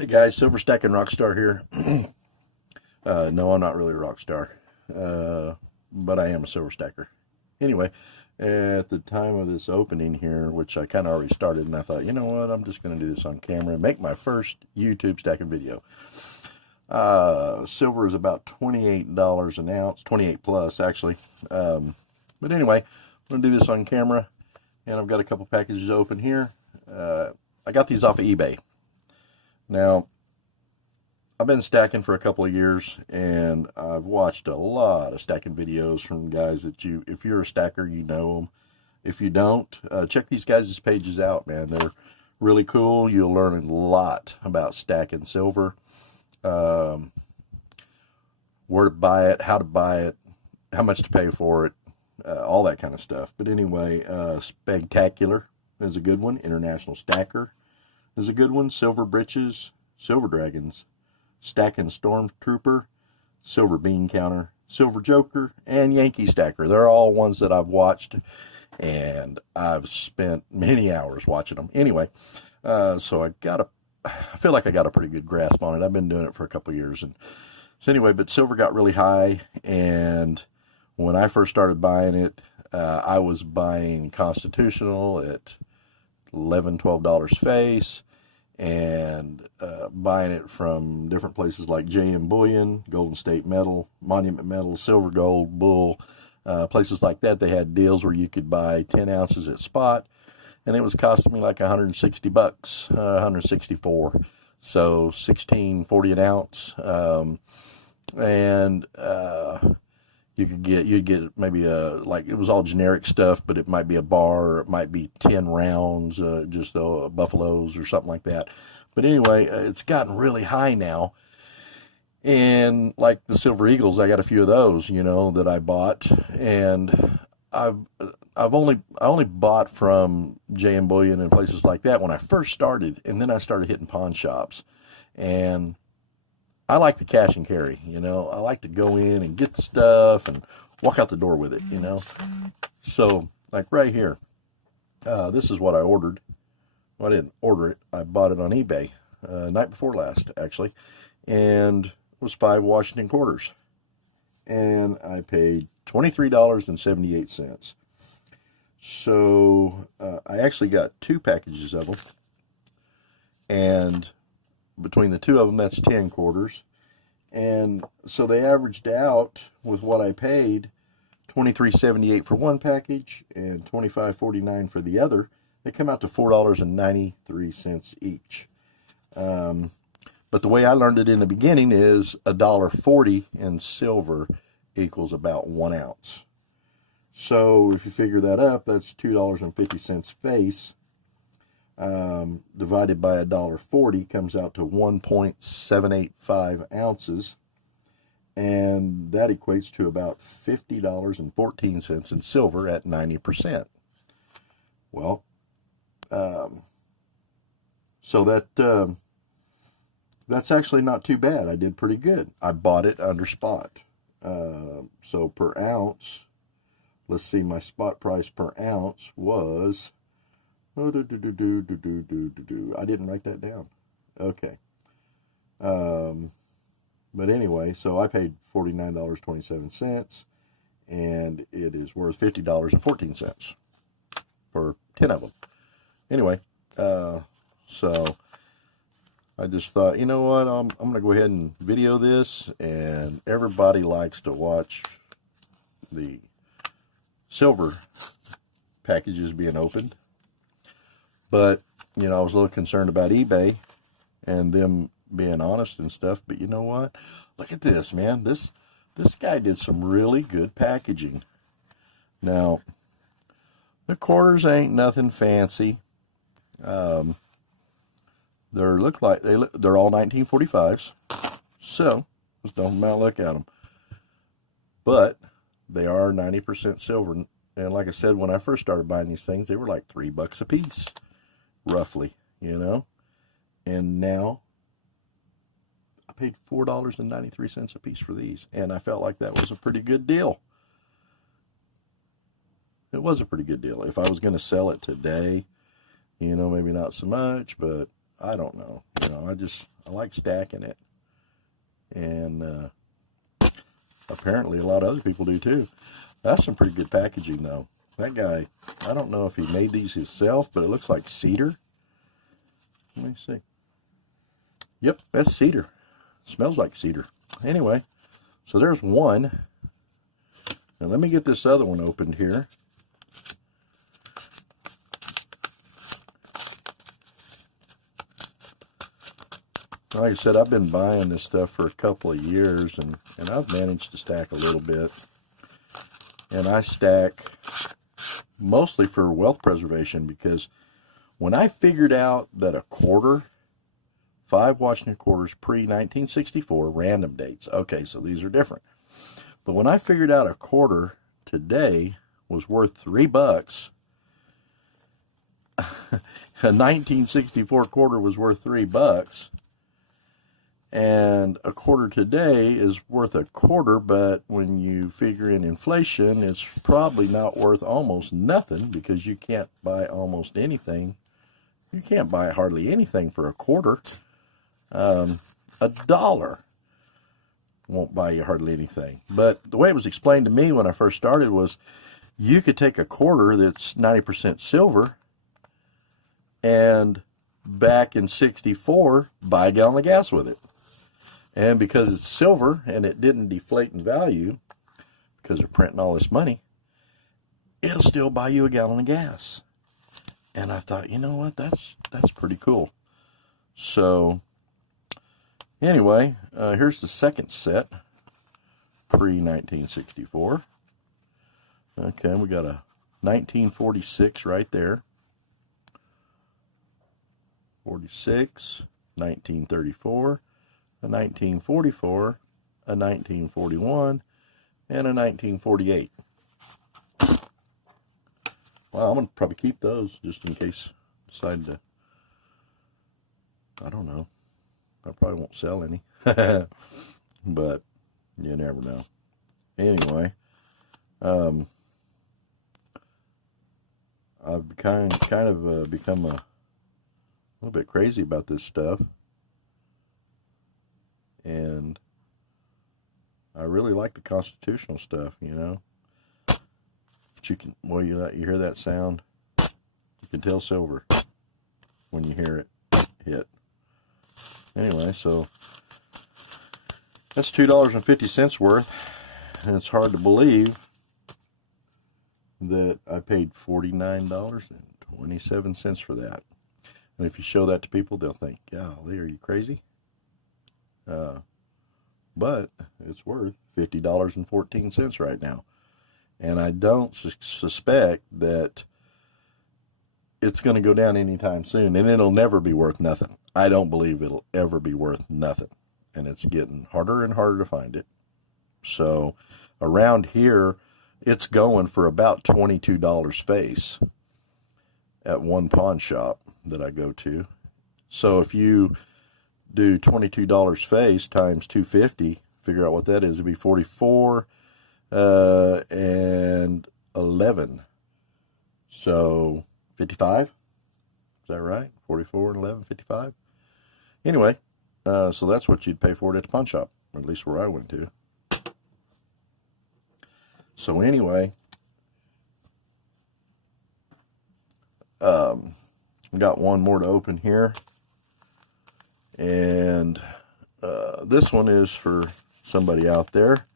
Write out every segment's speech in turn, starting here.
Hey guys, Silver Stacking Rockstar here. No, I'm not really a rock star, but I am a silver stacker. Anyway, at the time of this opening here, which I kind of already started, and I thought, you know what, I'm just going to do this on camera and make my first YouTube stacking video. Silver is about $28 an ounce, 28 plus actually. But anyway, I'm going to do this on camera, and I've got a couple packages open here. I got these off of eBay. Now, I've been stacking for a couple of years, and I've watched a lot of stacking videos from guys that if you're a stacker, you know them. If you don't, check these guys' pages out, man. They're really cool. You'll learn a lot about stacking silver, where to buy it, how to buy it, how much to pay for it, all that kind of stuff. But anyway, Spectacular is a good one. International Stacker is a good one. Silver Britches, Silver Dragons, Stacking Stormtrooper, Silver Bean Counter, Silver Joker, and Yankee Stacker. They're all ones that I've watched, and I've spent many hours watching them. Anyway, so I feel like I got a pretty good grasp on it. I've been doing it for a couple of years, and so anyway, but silver got really high, and when I first started buying it, I was buying Constitutional at $11, $12 face, and buying it from different places like JM Bullion, Golden State Metal, Monument Metal, Silver Gold, Bull, places like that. They had deals where you could buy 10 ounces at spot, and it was costing me like 160 bucks, 164. So 16.40 an ounce, and you'd get maybe like it was all generic stuff, but it might be a bar, or it might be 10 rounds, just buffaloes or something like that. But anyway, it's gotten really high now, and like the Silver Eagles, I got a few of those, that I bought, and I only bought from JM Bullion and places like that when I first started, and then I started hitting pawn shops, and I like the cash and carry, I like to go in and get the stuff and walk out the door with it, So, like right here, this is what I ordered. Well, I didn't order it. I bought it on eBay night before last, actually, and it was 5 Washington quarters. And I paid $23.78. So, I actually got 2 packages of them, and between the 2 of them, that's 10 quarters. And so they averaged out with what I paid, $23.78 for one package and $25.49 for the other. They come out to $4.93 each. But the way I learned it in the beginning is $1.40 in silver equals about 1 ounce. So if you figure that up, that's $2.50 face. Divided by $1.40 comes out to 1.785 ounces, and that equates to about $50.14 in silver at 90%. Well, so that's actually not too bad. I did pretty good. I bought it under spot. So per ounce, let's see, my spot price per ounce was... I didn't write that down. Okay. But anyway, so I paid $49.27, and it is worth $50.14 for 10 of them. Anyway, so I just thought, you know what, I'm going to go ahead and video this, and everybody likes to watch the silver packages being opened. But, I was a little concerned about eBay and them being honest and stuff. But you know what? Look at this, man. This guy did some really good packaging. Now, the quarters ain't nothing fancy. They're all 1945s. So, just don't look at them. But they are 90% silver. And like I said, when I first started buying these things, they were like $3 a piece. Roughly, and now I paid $4.93 a piece for these, and I felt like that was a pretty good deal. It was a pretty good deal. If I was going to sell it today, maybe not so much, but I don't know. You know, I like stacking it. And apparently a lot of other people do too. That's some pretty good packaging though. That guy, I don't know if he made these himself, but it looks like cedar. Let me see. Yep, that's cedar. Smells like cedar. Anyway, so there's one. Now let me get this other one opened here. Like I said, I've been buying this stuff for a couple of years, and I've managed to stack a little bit. And I stack mostly for wealth preservation, because when I figured out that a quarter, 5 Washington quarters pre-1964, random dates. Okay, so these are different. But when I figured out a quarter today was worth $3, a 1964 quarter was worth $3, and a quarter today is worth a quarter, but when you figure in inflation, it's probably not worth almost nothing, because you can't buy almost anything. You can't buy hardly anything for a quarter. $1 won't buy you hardly anything. But the way it was explained to me when I first started was, you could take a quarter that's 90% silver and back in 64, buy a gallon of gas with it. And because it's silver and it didn't deflate in value because they're printing all this money, it'll still buy you a gallon of gas. And I thought, you know what, that's pretty cool. So anyway, here's the second set, pre-1964. Okay, we got a 1946 right there. 46, 1934. A 1944, a 1941, and a 1948. Well, I'm going to probably keep those just in case I decide to, I don't know. I probably won't sell any. But you never know. Anyway, I've kind of become a little bit crazy about this stuff. And I really like the constitutional stuff, you know. But you can, well, you hear that sound? You can tell silver when you hear it hit. Anyway, so that's $2.50 worth. And it's hard to believe that I paid $49.27 for that. And if you show that to people, they'll think, golly, are you crazy? But it's worth $50.14 right now. And I don't suspect that it's going to go down anytime soon, and it'll never be worth nothing. I don't believe it'll ever be worth nothing. And it's getting harder and harder to find it. So around here, it's going for about $22 face at one pawn shop that I go to. So if you do $22 face times 250, figure out what that is. It'd be 44 and 11. So 55. Is that right? 44 and 11, 55. Anyway, so that's what you'd pay for it at the pawn shop, at least where I went to. So anyway, we got one more to open here. And this one is for somebody out there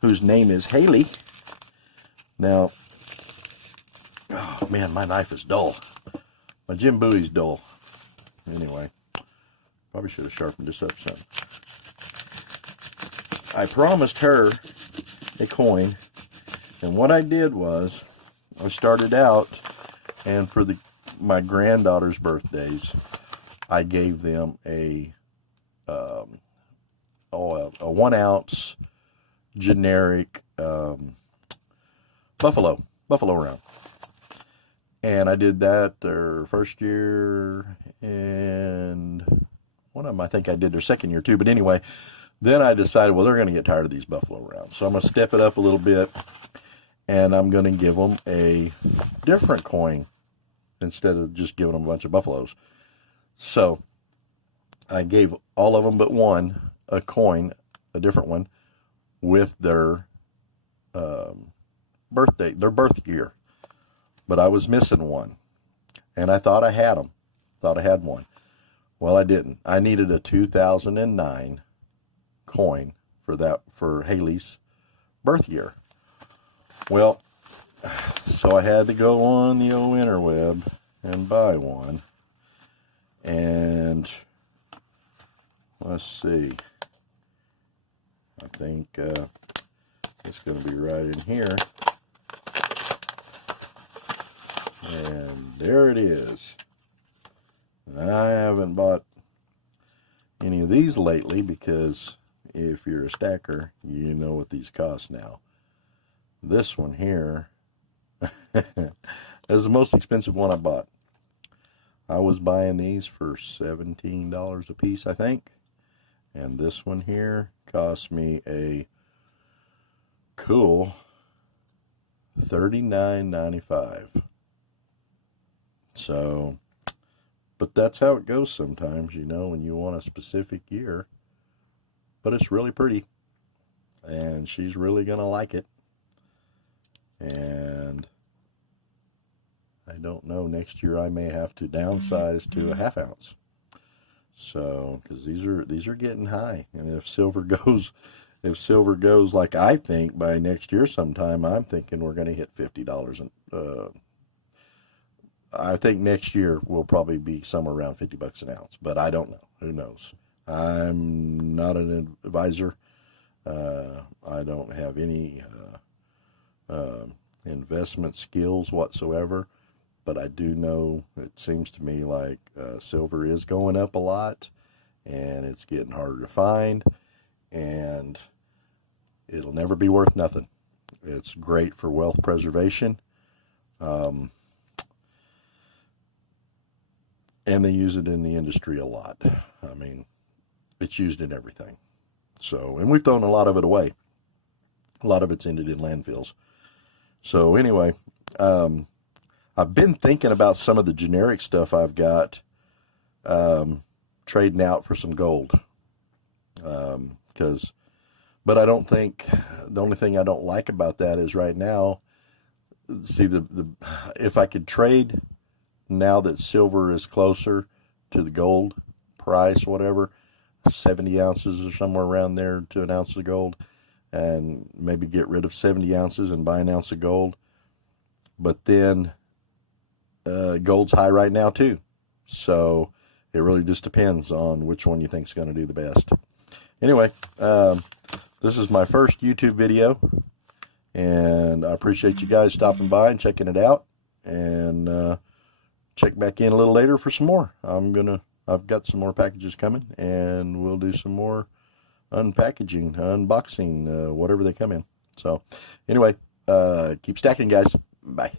whose name is Haley. Now, oh man, my knife is dull. My Jim Bowie's dull. Anyway, probably should have sharpened this up some. I promised her a coin, and what I did was I started out, and for my granddaughter's birthdays, I gave them a 1 ounce generic buffalo round. And I did that their first year, and one of them I think I did their second year too. But anyway, then I decided, well, they're going to get tired of these buffalo rounds. So I'm going to step it up a little bit, and I'm going to give them a different coin instead of just giving them a bunch of buffaloes. So I gave all of them but one a coin, a different one, with their birthday, their birth year. But I was missing one. And I thought I had them. Thought I had one. Well, I didn't. I needed a 2009 coin for Haley's birth year. Well, so I had to go on the old interweb and buy one. And let's see. I think it's going to be right in here. And there it is. I haven't bought any of these lately because if you're a stacker, you know what these cost now. This one here is the most expensive one I bought. I was buying these for $17 a piece, I think. And this one here cost me a cool $39.95. So, but that's how it goes sometimes, you know, when you want a specific year. But it's really pretty. And she's really going to like it. And I don't know, next year I may have to downsize to a 1/2 ounce. So, because these are getting high. And if silver goes like I think by next year sometime, I'm thinking we're going to hit $50. And I think next year will probably be somewhere around $50 an ounce, but I don't know. Who knows? I'm not an advisor. I don't have any investment skills whatsoever, but I do know it seems to me like silver is going up a lot, and it's getting harder to find, and it'll never be worth nothing. It's great for wealth preservation. And they use it in the industry a lot. I mean, it's used in everything. So, and we've thrown a lot of it away. A lot of it's ended in landfills. So anyway, I've been thinking about some of the generic stuff I've got, trading out for some gold. But I don't think, the only thing I don't like about that is right now, see, if I could trade now that silver is closer to the gold price, whatever, 70 ounces or somewhere around there to an ounce of gold, and maybe get rid of 70 ounces and buy an ounce of gold. But then gold's high right now too. So it really just depends on which one you think is going to do the best. Anyway, this is my first YouTube video, and I appreciate you guys stopping by and checking it out. And check back in a little later for some more. I've got some more packages coming, and we'll do some more unpackaging, unboxing, whatever they come in. So anyway, keep stacking, guys. Bye.